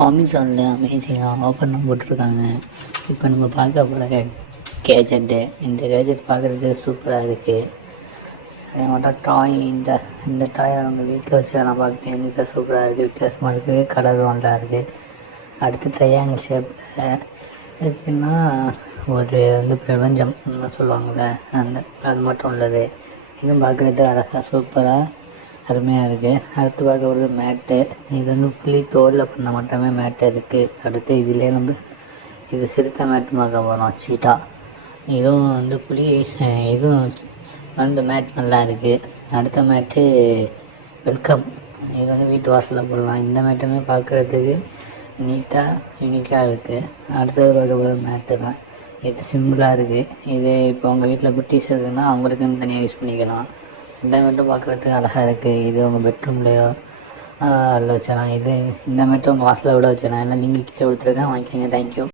அமேசானில் அமேசிங்காக ஆஃபர்லாம் போட்டிருக்காங்க. இப்போ நம்ம பார்க்க போகிற கேஜெட்டு, இந்த கேஜெட் பார்க்குறதுக்கு சூப்பராக இருக்குது. அதே மட்டும் டாய், இந்த இந்த டாயை அவங்க வீட்டில் வச்சு நான் பார்த்தேன், மிக சூப்பராக இருக்குது, வித்தியாசமாக இருக்குது, கலர் நல்லா இருக்குது. அடுத்து ட்ரையாங்கிள் ஷேப்பில் எப்படின்னா ஒரு பிரபஞ்சம் சொல்லுவாங்கள்ல, அது மட்டும் உள்ளது. இதுவும் பார்க்குறதுக்கு அழகாக சூப்பராக அருமையாக இருக்குது. அடுத்து பார்க்க ஒரு மேட்டு, இது புளி தோலில் பண்ண மட்டுமே மேட்டு இருக்குது. அடுத்து இதிலே இது சிறுத்தை மேட்டு பார்க்க போகிறோம், சீட்டா. இதுவும் புளி, இதுவும் மேட் நல்லா இருக்குது. அடுத்த மேட்டு வெல்கம், இது வீட்டு வாசலில் போடலாம். இந்த மேட்டுமே பார்க்குறதுக்கு நீட்டாக யூனிக்காக இருக்குது. அடுத்தது பார்க்க போகிற மேட்டு தான். இது சிம்பிளாக இருக்குது. இது இப்போ உங்கள் வீட்டில் குட்டீஸ் இருக்குதுன்னா அவங்களுக்குன்னு தனியாக யூஸ் பண்ணிக்கலாம். இந்த மேட்டும் பார்க்குறதுக்கு அழகாக இருக்குது. இது உங்கள் பெட்ரூம்லேயோ அதில் வச்சிடலாம். இந்த மேட்டும் உங்கள் வாசலில் விட வச்சிடலாம். எல்லாம் லிங்க் கீழே கொடுத்துருக்கேன், வாங்கிக்கோங்க. தேங்க்யூ.